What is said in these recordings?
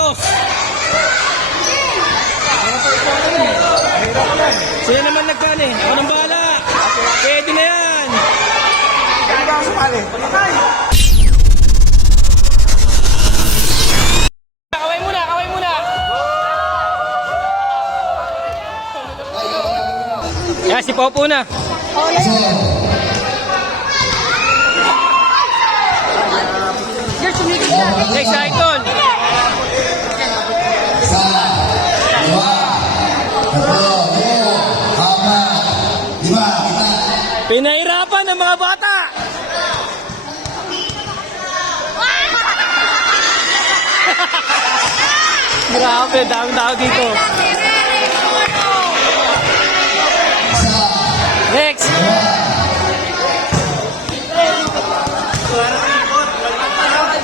sapatos. Sila naman nagkano eh. Ako nang bahala. Pwede na yan. Kaya ba ako sumali? Kaway muna, kaway muna. Yan, si Popo na. Next, Idol. Pinahirapan ng mga bata. Grabe, daming tao dito. Next.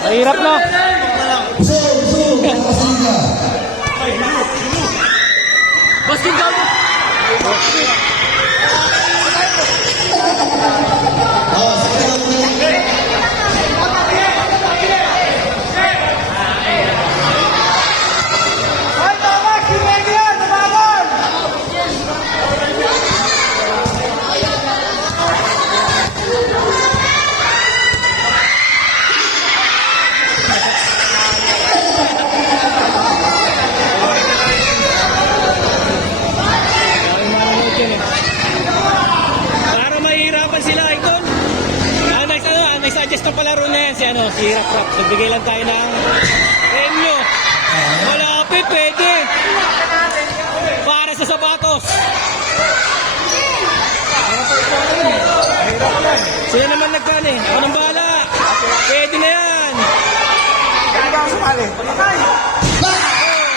Mahirap na. Baskin daw. Para mahirapan sila, Idol. May suggest na palaro na yan si Rap Rap. Nagbigay lang tayo ng premyo. Malapit, pwede. Para sa sapatos. Sila naman nagkano eh. Ako nang bahala. Pwede na yan. Kaya ba ako sumali?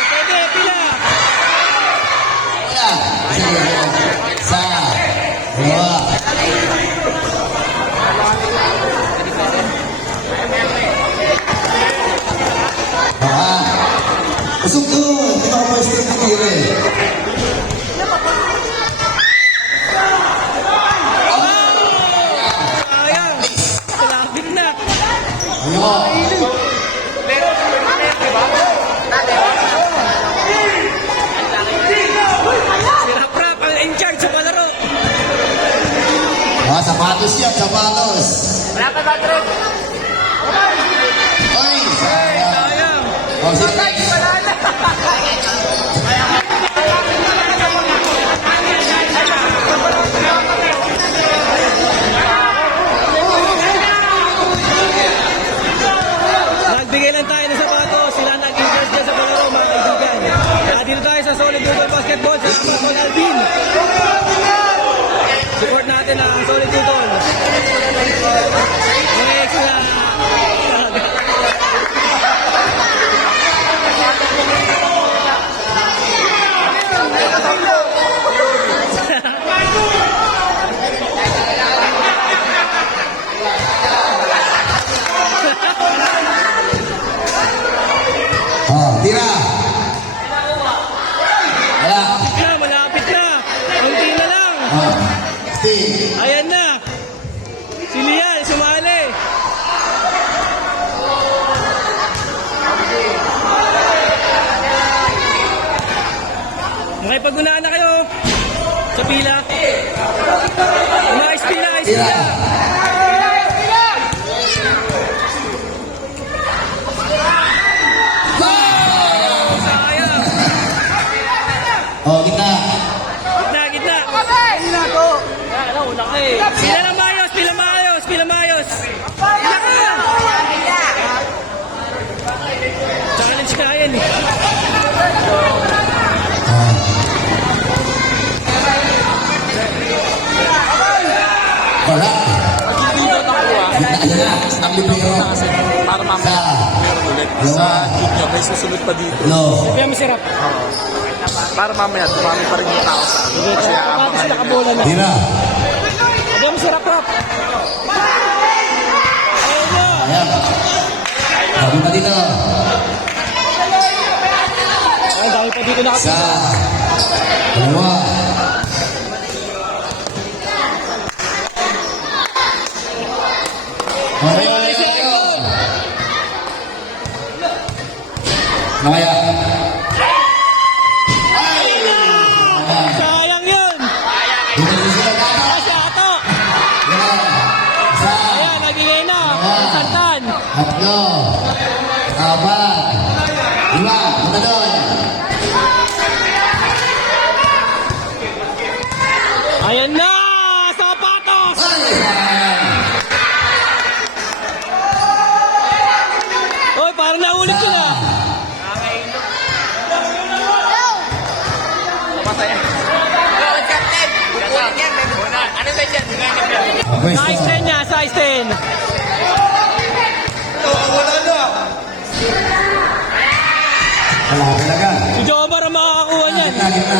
Pwede, pila. Sa dua. Usok doon. Hindi ako pwede sa kiri. Sayang. Malapit na. Ayun. Si Rap Rap ang in charge sa palaro. Sapatos yan, sapatos. Oy, sayang. Sayang. Oh, sige, next. Nagbigay lang tayo ng sapatos. Sila nag-interest dyan sa palaro, mga kaibigan. Dito tayo sa Solid Doodle Basketball sa Paul Alvin. Support natin ang Solid Doodle. Next na. Tira. Wala. Malapit na. Kunti na lang. Stay. Ayan na. Si Lian, sumali. Makipag-unahan na kayo sa pila. Mga ispila, Tira. ispila. Sayang. Oh, kita. Gitna, gitna. Hindi ko. Pila na mayos, pila mayos, pila mayos. Pila ka. Challenge ka yan eh. Wala. Kita na. Ang libero. Para mamaya meron ulit sa Junior, may susunod pa dito. No. Sabihan mo si Rap. Para mamaya, dumami pa rin yung tao sa amin. Kasi Kapag sila kabola na. Tira. Sabihan mo si Rap Rap. Ayun na. Ayan. Sabi pa dito. Ay, dami pa dito nakapila. Isa. Dalawa. Okay, okay, okay. Ano kaya? Sayang yun. Bumili sila dapat. Kasi ato. Yan. Isa. Ayan, nagingay na. Santan. Tatlo. Apat. Lima. Ano doon? Ayan na. Sapatos. Ay! Sayang. Oy, parang naulit yun ah. Size 10 niya, size 10. Wala talaga. Si Jomar ang makakakuha niyan. Gitna, gitna.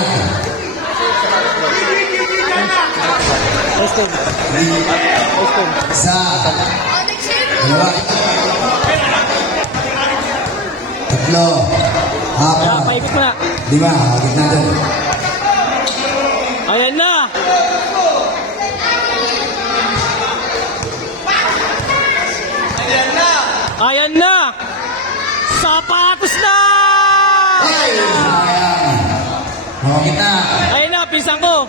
Size 10. Isa. Dalawa. Tatlo. Kaya Apat. paikot mo na. Lima. Gitna doon. Ayan na. Ayan na. Sapatos na. Ay! Sayang. Oh, gitna. Ayan na, pinsan ko.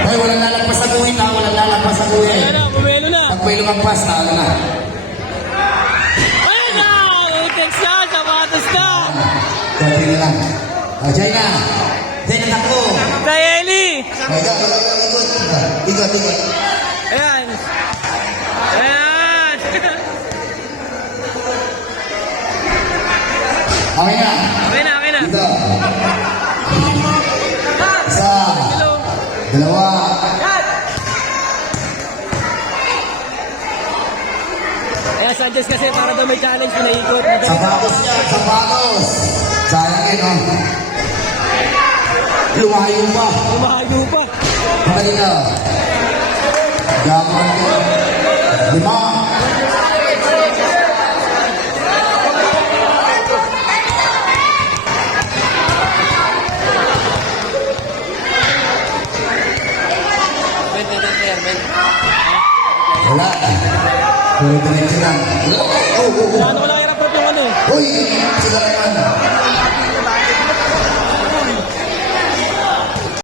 Ay, walang lalagpas sa guhit ha. Walang lalagpas sa guhit. Ayan na, bumelo na. Pag may lumagpas, talo na. Ayan na. Utex na, sapatos na. Konti na lang. O, Jai na. Jai na takbo. Kaeli. Ikot. Ikot, ikot. Ayan. Ayan. Okay na. Okay na, okay na. Dito. Isa. Hello. Dalawa. Ayan, Sanchez kasi para daw may challenge, pinaikot. Sapatos niya. Sapatos. Sayang yun, oh. Lumayo pa. Lumayo pa. Baka dito. Gabon ko. Lima. Wala. Puro diretso lang. Oh. Ano ko lang hirap yung ano eh. Uy! Sila naman.